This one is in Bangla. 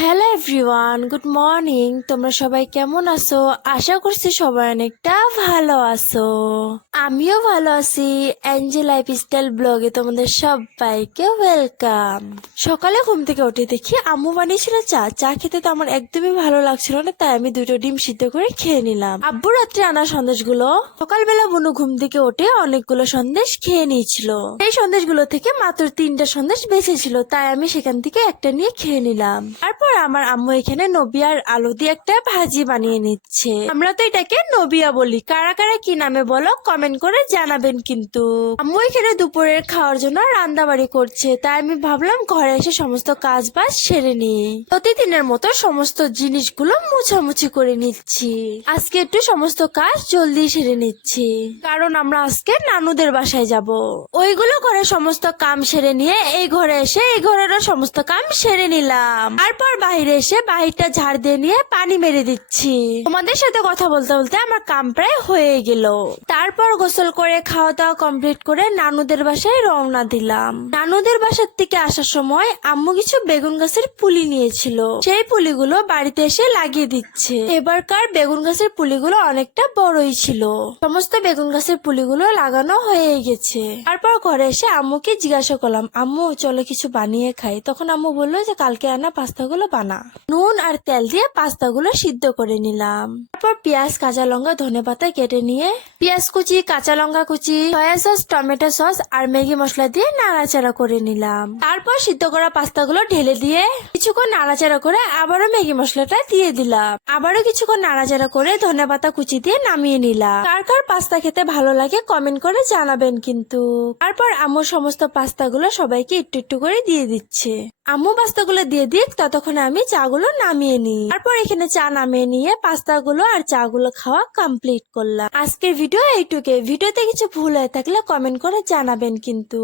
Hello everyone, good morning. তোমরা সবাই কেমন আছো? আশা করছি সবাই অনেকটা ভালো আছো। আমিও ভালো আছি। এঞ্জেল লাইফস্টাইল ব্লগে তোমাদের সবাইকে ওয়েলকাম। সকালে ঘুম থেকে উঠে দেখি আম্মু বানিয়েছিল চা। চা খেতে তো আমার একদমই ভালো লাগছিল না, তাই আমি দুটো ডিম সিদ্ধ করে খেয়ে নিলাম। আব্বু রাত্রে আনা সন্দেশগুলো সকালবেলা বুনু ঘুম থেকে উঠে অনেকগুলো সন্দেশ খেয়ে নিয়েছিল। এই সন্দেশগুলো থেকে মাত্র 3টা সন্দেশ বেঁচেছিল, তাই আমি সেখান থেকে একটা নিয়ে খেয়ে নিলাম। তারপর আমার আম্মু এখানে নবিয়া আর আলু দিয়ে একটা ভাজি বানিয়ে নিচ্ছে। আমরা তো এটাকে নবিয়া বলি, কারা কারা কি নামে বলো কমেন্ট করে জানাবেন কিন্তু। আম্মু এখানে দুপুরের খাওয়ার জন্য রান্না বাড়ি করছে, তাই আমি ভাবলাম ঘরে এসে সমস্ত কাজ বাজ সেরে নিই। প্রতিদিনের মতো সমস্ত জিনিসগুলো মুছামুছি করে নিচ্ছি। আজকে একটু সমস্ত কাজ জলদি সেরে নিচ্ছি, কারণ আমরা আজকে নানুদের বাসায় যাব। ওইগুলো করে সমস্ত কাম সেরে নিয়ে এই ঘরে এসে এই ঘরেরও সমস্ত কাম সেরে নিলাম। তারপর বাইরে এসে বাহিরটা ঝাড় দিয়ে নিয়ে পানি মেরে দিচ্ছি। তোমাদের সাথে কথা বলতে বলতে আমার কাম প্রায় হয়ে গেল। তারপর গোসল করে খাওয়া দাওয়া কমপ্লিট করে নানুদের বাসায় রওনা দিলাম। নানুদের বাসার থেকে আসার সময় আম্মু কিছু বেগুন গাছের পুলি নিয়েছিল, সেই পুলিগুলো বাড়িতে এসে লাগিয়ে দিচ্ছে। এবারকার বেগুন গাছের পুলিগুলো অনেকটা বড়ই ছিল। সমস্ত বেগুন গাছের পুলিগুলো লাগানো হয়ে গেছে। তারপর ঘরে এসে আম্মুকে জিজ্ঞাসা করলাম, আম্মু চলো কিছু বানিয়ে খাই। তখন আম্মু বললো যে কালকে আনা পাস্তাগুলো বানা। নুন আর তেল দিয়ে পাস্তাগুলো সিদ্ধ করে নিলাম। তারপর পেঁয়াজ, কাঁচা লঙ্কা, ধনেপাতা কেটে নিয়ে পেঁয়াজ কুচি, কাঁচা লঙ্কা কুচি, সয়া সস, টমেটো সস আর ম্যাগি মশলা দিয়ে নাড়াচাড়া করে নিলাম। তারপর সিদ্ধ করা পাস্তাগুলো ঢেলে দিয়ে কিছুক্ষণ নাড়াচাড়া করে আবারও ম্যাগি মশলাটা দিয়ে দিলাম। আবারও কিছুক্ষণ নাড়াচাড়া করে ধনেপাতা কুচি দিয়ে নামিয়ে নিলাম। কার কার পাস্তা খেতে ভালো লাগে কমেন্ট করে জানাবেন কিন্তু। তারপর আম্মু সমস্ত পাস্তাগুলো সবাইকে একটু একটু করে দিয়ে দিচ্ছে। আম্মু পাস্তাগুলো দিয়ে দিক, ততক্ষণে আমি চাগুলো নামিয়ে নিই। তারপর এখানে চা নামিয়ে নিয়ে পাস্তাগুলো আর চাগুলো খাওয়া কমপ্লিট করলাম। আজকের ভিডিও এইটুকু। ভিডিওতে কিছু ভুল হয়ে থাকলে কমেন্ট করে জানাবেন কিন্তু।